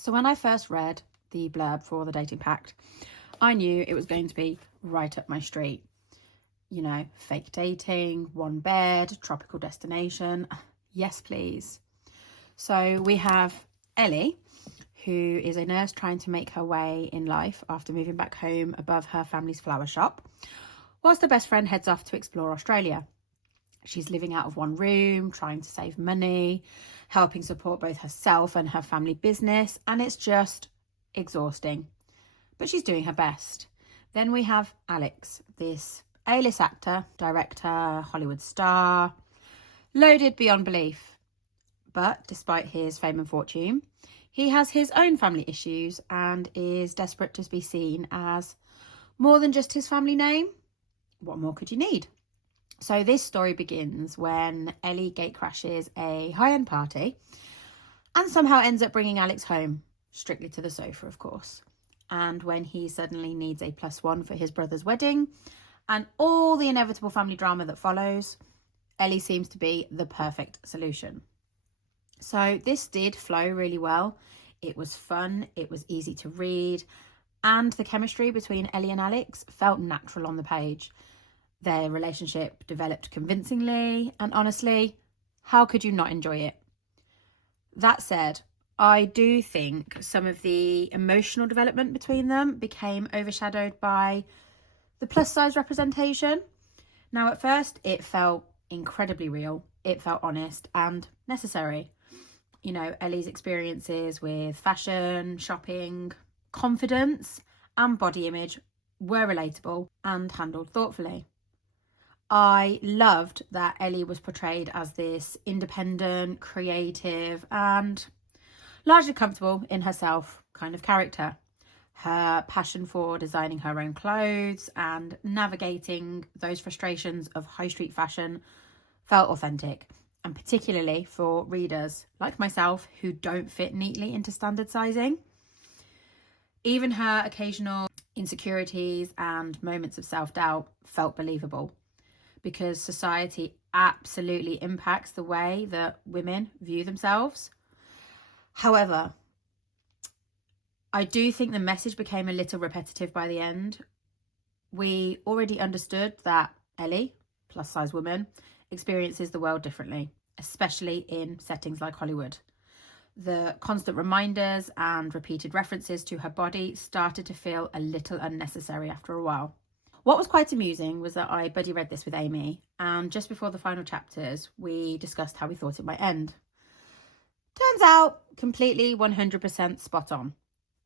So when I first read the blurb for The Dating Pact, I knew it was going to be right up my street. You know, fake dating, one bed, tropical destination. Yes, please. So we have Ellie, who is a nurse trying to make her way in life after moving back home above her family's flower shop, whilst her best friend heads off to explore Australia. She's living out of one room, trying to save money, helping support both herself and her family business, and it's just exhausting. But she's doing her best. Then we have Alex, this A-list actor, director, Hollywood star, loaded beyond belief. But despite his fame and fortune, he has his own family issues and is desperate to be seen as more than just his family name. What more could you need? So this story begins when Ellie gatecrashes a high-end party and somehow ends up bringing Alex home, strictly to the sofa, of course. And when he suddenly needs a +1 for his brother's wedding and all the inevitable family drama that follows, Ellie seems to be the perfect solution. So this did flow really well. It was fun, it was easy to read, and the chemistry between Ellie and Alex felt natural on the page. Their relationship developed convincingly, and honestly, how could you not enjoy it? That said, I do think some of the emotional development between them became overshadowed by the plus size representation. Now, at first, it felt incredibly real. It felt honest and necessary. You know, Ellie's experiences with fashion, shopping, confidence, and body image were relatable and handled thoughtfully. I loved that Ellie was portrayed as this independent, creative, and largely comfortable in herself kind of character. Her passion for designing her own clothes and navigating those frustrations of high street fashion felt authentic, and particularly for readers like myself who don't fit neatly into standard sizing. Even her occasional insecurities and moments of self-doubt felt believable, because society absolutely impacts the way that women view themselves. However, I do think the message became a little repetitive by the end. We already understood that Ellie, plus-size woman, experiences the world differently, especially in settings like Hollywood. The constant reminders and repeated references to her body started to feel a little unnecessary after a while. What was quite amusing was that I buddy read this with Amy, and just before the final chapters, we discussed how we thought it might end. Turns out, completely 100% spot on.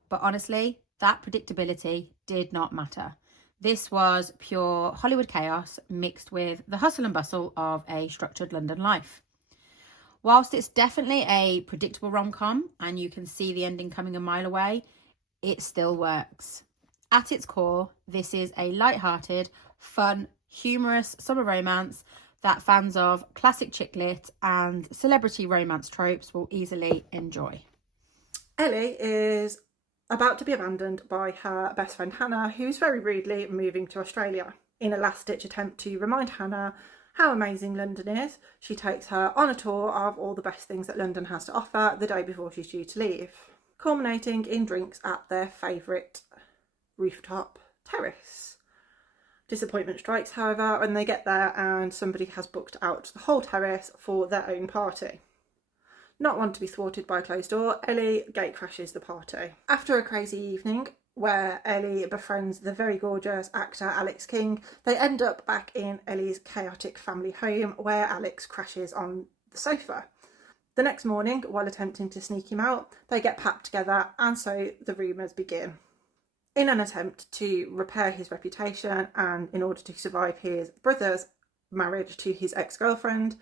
But honestly, that predictability did not matter. This was pure Hollywood chaos mixed with the hustle and bustle of a structured London life. Whilst it's definitely a predictable rom-com and you can see the ending coming a mile away, it still works. At its core, this is a light-hearted, fun, humorous summer romance that fans of classic chick lit and celebrity romance tropes will easily enjoy. Ellie is about to be abandoned by her best friend Hannah, who's very rudely moving to Australia. In a last-ditch attempt to remind Hannah how amazing London is, she takes her on a tour of all the best things that London has to offer the day before she's due to leave, culminating in drinks at their favourite rooftop terrace. Disappointment strikes, however, when they get there and somebody has booked out the whole terrace for their own party. Not one to be thwarted by a closed door, Ellie gatecrashes the party. After a crazy evening where Ellie befriends the very gorgeous actor Alex King, they end up back in Ellie's chaotic family home where Alex crashes on the sofa. The next morning, while attempting to sneak him out, they get packed together, and so the rumours begin. In an attempt to repair his reputation and in order to survive his brother's marriage to his ex-girlfriend,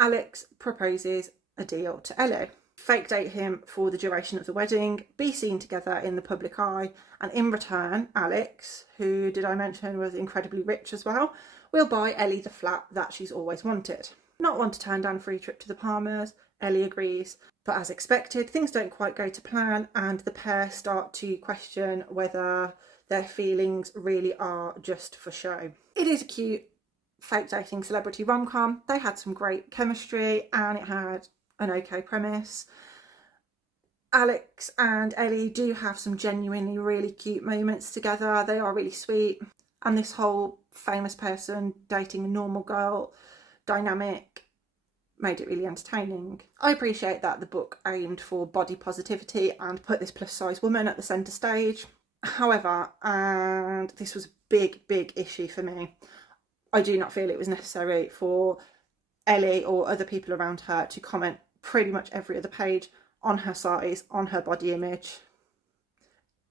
Alex proposes a deal to Ellie. Fake date him for the duration of the wedding, be seen together in the public eye, and in return, Alex, who did I mention was incredibly rich as well, will buy Ellie the flat that she's always wanted. Not one to turn down a free trip to the Palmers, Ellie agrees, but as expected, things don't quite go to plan and the pair start to question whether their feelings really are just for show. It is a cute fake dating celebrity rom-com. They had some great chemistry and it had an okay premise. Alex and Ellie do have some genuinely really cute moments together. They are really sweet. And this whole famous person dating a normal girl dynamic made it really entertaining. I appreciate that the book aimed for body positivity and put this plus size woman at the centre stage. However, and this was a big issue for me, I do not feel it was necessary for Ellie or other people around her to comment pretty much every other page on her size, on her body image.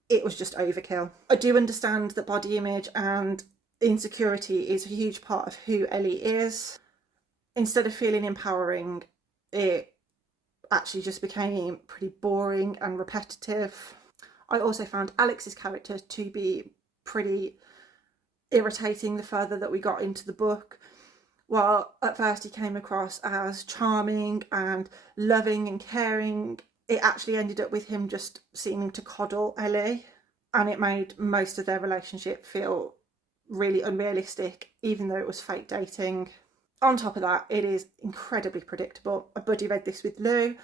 It was just overkill. I do understand that body image and insecurity is a huge part of who Ellie is. Instead of feeling empowering, it actually just became pretty boring and repetitive. I also found Alex's character to be pretty irritating the further that we got into the book. While at first he came across as charming and loving and caring, it actually ended up with him just seeming to coddle Ellie, and it made most of their relationship feel really unrealistic, even though it was fake dating. On top of that, it is incredibly predictable. I buddy read this with Lou,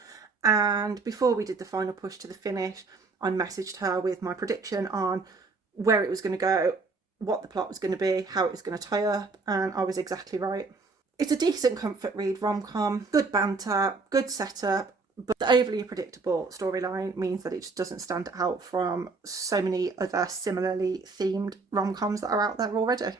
and before we did the final push to the finish, I messaged her with my prediction on where it was going to go, what the plot was going to be, how it was going to tie up, and I was exactly right. It's a decent comfort read rom-com, good banter, good setup, but the overly predictable storyline means that it just doesn't stand out from so many other similarly themed rom-coms that are out there already.